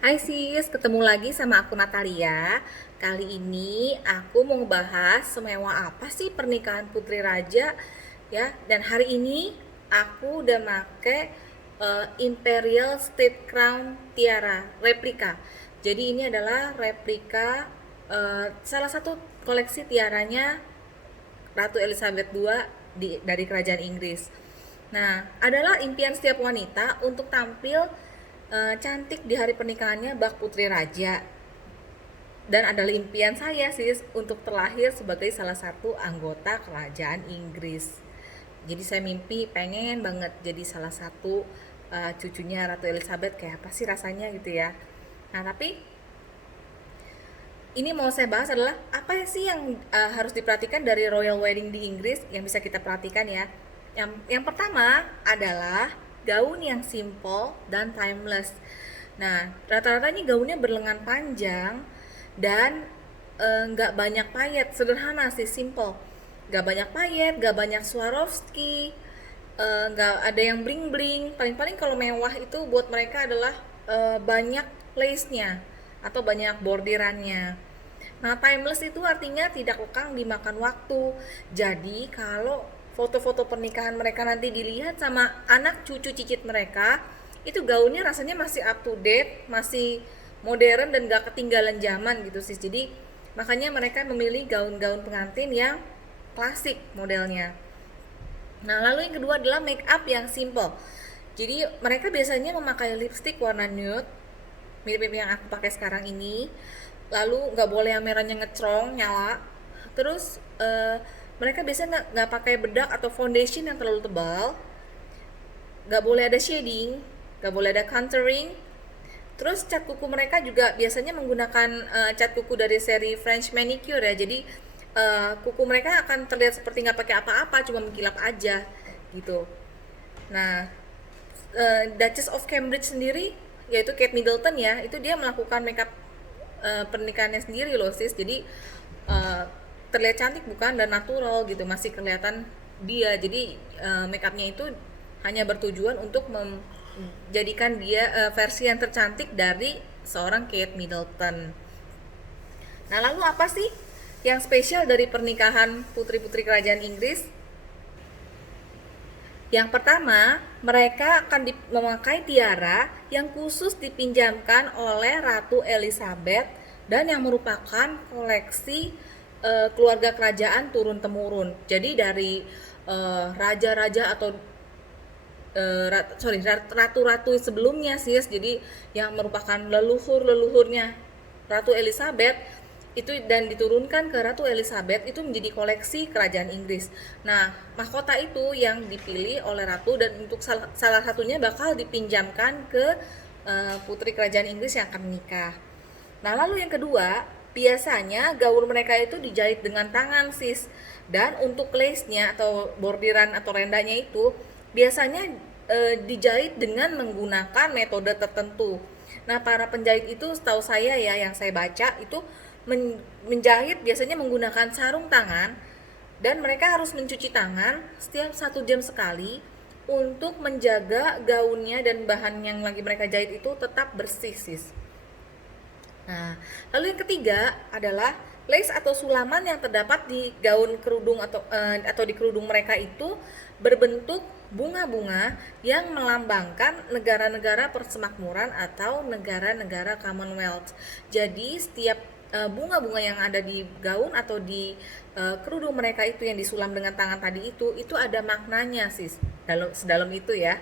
Hai sis, ketemu lagi sama aku Natalia. Kali ini aku mau bahas semewah apa sih pernikahan putri raja ya. Dan hari ini aku udah make Imperial State Crown Tiara replika. Jadi ini adalah replika salah satu koleksi tiaranya Ratu Elizabeth II dari kerajaan Inggris. Nah, adalah impian setiap wanita untuk tampil cantik di hari pernikahannya bak putri raja. Dan adalah impian saya sih untuk terlahir sebagai salah satu anggota kerajaan Inggris. Jadi saya mimpi pengen banget jadi salah satu cucunya Ratu Elizabeth, kayak apa sih rasanya gitu ya. Nah, tapi ini mau saya bahas adalah apa sih yang harus diperhatikan dari royal wedding di Inggris yang bisa kita perhatikan ya. Yang pertama adalah gaun yang simple dan timeless. Nah, rata-rata ini gaunnya berlengan panjang dan nggak banyak payet, sederhana sih, simple. Nggak banyak payet, nggak banyak Swarovski, nggak ada yang bling bling. Paling-paling kalau mewah itu buat mereka adalah banyak lace-nya atau banyak bordirannya. Nah, timeless itu artinya tidak lekang dimakan waktu. Jadi, kalau foto-foto pernikahan mereka nanti dilihat sama anak cucu cicit mereka, itu gaunnya rasanya masih up to date, masih modern dan gak ketinggalan zaman gitu sih. Jadi, makanya mereka memilih gaun-gaun pengantin yang klasik modelnya. Nah, lalu yang kedua adalah make up yang simple. Jadi, mereka biasanya memakai lipstick warna nude, mirip-mirip yang aku pakai sekarang ini. Lalu nggak boleh yang merahnya ngecrong nyala. Terus mereka biasanya nggak pakai bedak atau foundation yang terlalu tebal. Nggak boleh ada shading, nggak boleh ada contouring. Terus cat kuku mereka juga biasanya menggunakan cat kuku dari seri French manicure ya. Jadi kuku mereka akan terlihat seperti nggak pakai apa-apa, cuma mengkilap aja gitu. Nah, Duchess of Cambridge sendiri, yaitu Kate Middleton ya, itu dia melakukan makeup pernikahannya sendiri loh sis. Jadi uh, terlihat cantik bukan, dan natural gitu, masih kelihatan dia. Jadi makeupnya itu hanya bertujuan untuk menjadikan dia versi yang tercantik dari seorang Kate Middleton. Nah, lalu apa sih yang spesial dari pernikahan putri-putri kerajaan Inggris? Yang pertama, mereka akan memakai tiara yang khusus dipinjamkan oleh Ratu Elizabeth dan yang merupakan koleksi keluarga kerajaan turun temurun. Jadi dari raja-raja atau ratu-ratu sebelumnya sih, jadi yang merupakan leluhurnya Ratu Elizabeth itu, dan diturunkan ke Ratu Elizabeth itu menjadi koleksi kerajaan Inggris. Nah, mahkota itu yang dipilih oleh Ratu dan untuk salah satunya bakal dipinjamkan ke putri kerajaan Inggris yang akan menikah. Nah, lalu yang kedua, biasanya gaun mereka itu dijahit dengan tangan sis. Dan untuk lace-nya atau bordiran atau rendanya itu biasanya dijahit dengan menggunakan metode tertentu. Nah, para penjahit itu setahu saya ya, yang saya baca itu menjahit biasanya menggunakan sarung tangan, dan mereka harus mencuci tangan setiap 1 jam sekali untuk menjaga gaunnya dan bahan yang lagi mereka jahit itu tetap bersih sis. Nah, lalu yang ketiga adalah lace atau sulaman yang terdapat di gaun kerudung atau di kerudung mereka itu berbentuk bunga-bunga yang melambangkan negara-negara persemakmuran atau negara-negara Commonwealth. Jadi setiap bunga-bunga yang ada di gaun atau di kerudung mereka itu yang disulam dengan tangan tadi itu ada maknanya sih, sedalam itu ya.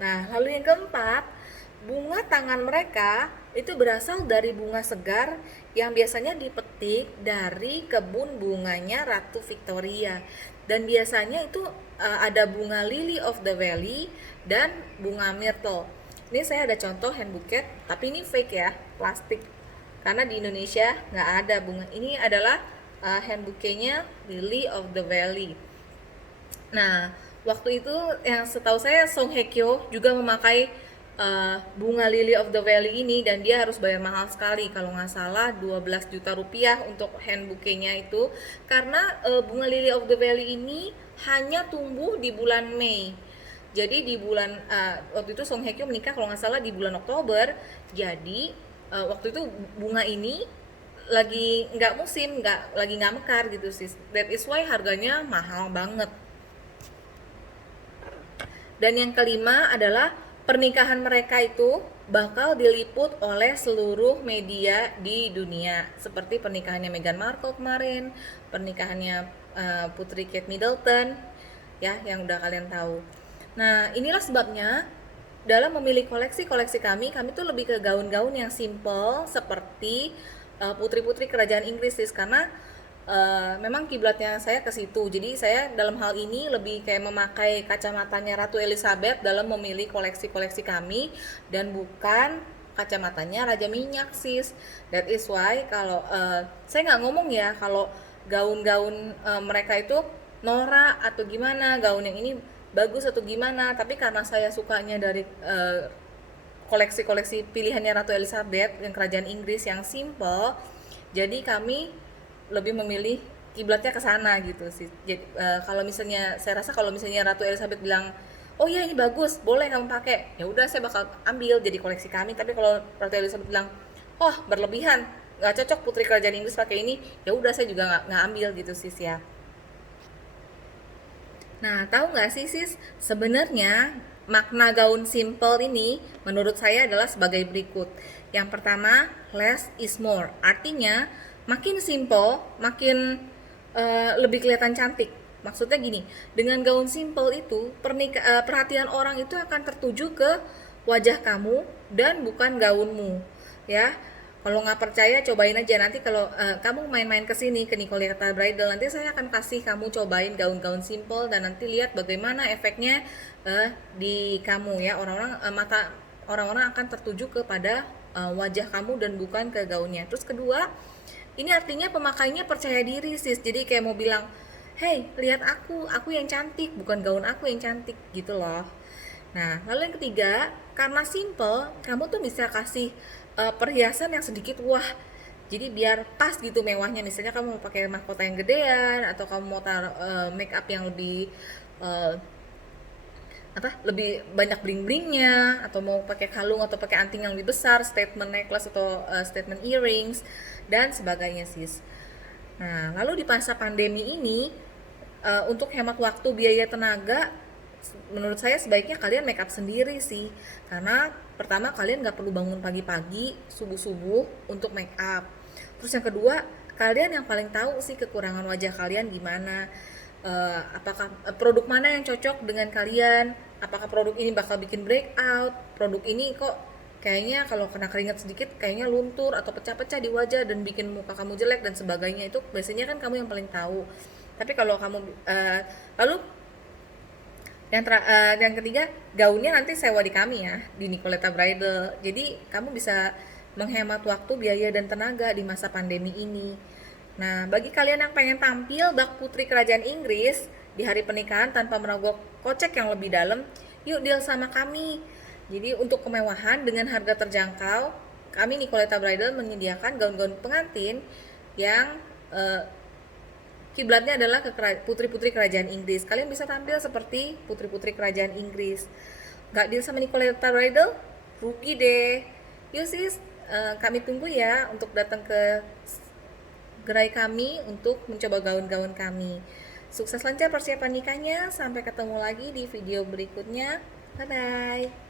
Nah, lalu yang keempat, bunga tangan mereka itu berasal dari bunga segar yang biasanya dipetik dari kebun bunganya Ratu Victoria. Dan biasanya itu ada bunga lily of the valley dan bunga myrtle. Ini saya ada contoh hand bouquet, tapi ini fake ya, plastik. Karena di Indonesia nggak ada bunga. Ini adalah hand bouquetnya lily of the valley. Nah, waktu itu yang setahu saya Song Hye Kyo juga memakai bunga Lily of the Valley ini, dan dia harus bayar mahal sekali, kalau nggak salah 12 juta rupiah untuk hand bouquetnya itu, karena bunga Lily of the Valley ini hanya tumbuh di bulan Mei. Jadi di bulan waktu itu Song Hye Kyo menikah kalau nggak salah di bulan Oktober. Jadi waktu itu bunga ini lagi nggak musim, lagi nggak mekar gitu sih. That is why harganya mahal banget. Dan yang kelima adalah pernikahan mereka itu bakal diliput oleh seluruh media di dunia. Seperti pernikahannya Meghan Markle kemarin, pernikahannya Putri Kate Middleton, ya yang udah kalian tahu. Nah, inilah sebabnya dalam memilih koleksi kami tuh lebih ke gaun-gaun yang simple seperti putri-putri kerajaan Inggris sih, karena memang kiblatnya saya ke situ. Jadi saya dalam hal ini lebih kayak memakai kacamatanya Ratu Elizabeth dalam memilih koleksi-koleksi kami dan bukan kacamatanya Raja Minyak sis. That is why kalau saya nggak ngomong ya kalau gaun-gaun mereka itu norak atau gimana, gaun yang ini bagus atau gimana, tapi karena saya sukanya dari koleksi-koleksi pilihannya Ratu Elizabeth yang kerajaan Inggris yang simple, jadi kami lebih memilih kiblatnya ke sana gitu sih. Jadi kalau misalnya saya rasa kalau misalnya Ratu Elizabeth bilang, "Oh ya ini bagus, boleh kamu pakai." Ya udah saya bakal ambil jadi koleksi kami. Tapi kalau Ratu Elizabeth bilang, "Oh, berlebihan, nggak cocok putri kerajaan Inggris pakai ini." Ya udah saya juga nggak ambil gitu sis ya. Nah, tahu nggak sih sis, sebenarnya makna gaun simple ini menurut saya adalah sebagai berikut. Yang pertama, less is more. Artinya, makin simple, makin lebih kelihatan cantik. Maksudnya gini, dengan gaun simple itu, perhatian orang itu akan tertuju ke wajah kamu dan bukan gaunmu. Ya, kalau nggak percaya cobain aja nanti kalau kamu main-main ke sini ke Nicoletta Bridal, nanti saya akan kasih kamu cobain gaun-gaun simple dan nanti lihat bagaimana efeknya di kamu ya. Mata orang-orang akan tertuju kepada wajah kamu dan bukan ke gaunnya. Terus kedua, ini artinya pemakainya percaya diri sis. Jadi kayak mau bilang, "Hey, lihat aku yang cantik, bukan gaun aku yang cantik." Gitu loh. Nah, lalu yang ketiga, karena simple, kamu tuh bisa kasih perhiasan yang sedikit wah. Jadi biar pas gitu mewahnya. Misalnya kamu mau pakai mahkota yang gedean atau kamu mau taruh make up yang lebih uh, lebih banyak bling-blingnya, atau mau pakai kalung atau pakai anting yang lebih besar, statement necklace atau statement earrings dan sebagainya sis. Nah, lalu di masa pandemi ini untuk hemat waktu, biaya, tenaga, menurut saya sebaiknya kalian make up sendiri sih, karena pertama kalian nggak perlu bangun pagi-pagi subuh-subuh untuk make up. Terus yang kedua, kalian yang paling tahu sih kekurangan wajah kalian gimana. Apakah produk mana yang cocok dengan kalian, apakah produk ini bakal bikin breakout, produk ini kok kayaknya kalau kena keringat sedikit kayaknya luntur atau pecah-pecah di wajah dan bikin muka kamu jelek dan sebagainya. Itu biasanya kan kamu yang paling tahu. Tapi kalau kamu lalu yang ketiga, gaunnya nanti sewa di kami ya, di Nicoletta Bridal. Jadi kamu bisa menghemat waktu, biaya, dan tenaga di masa pandemi ini. Nah, bagi kalian yang pengen tampil bak putri kerajaan Inggris di hari pernikahan tanpa merogoh kocek yang lebih dalam, yuk deal sama kami. Jadi untuk kemewahan dengan harga terjangkau, kami Nicoletta Bridal menyediakan gaun-gaun pengantin yang kiblatnya adalah ke putri-putri kerajaan Inggris. Kalian bisa tampil seperti putri-putri kerajaan Inggris. Gak deal sama Nicoletta Bridal? Rugi deh. Yuk sis, kami tunggu ya untuk datang ke gerai kami untuk mencoba gaun-gaun kami. Sukses lancar persiapan nikahnya. Sampai ketemu lagi di video berikutnya. Bye bye.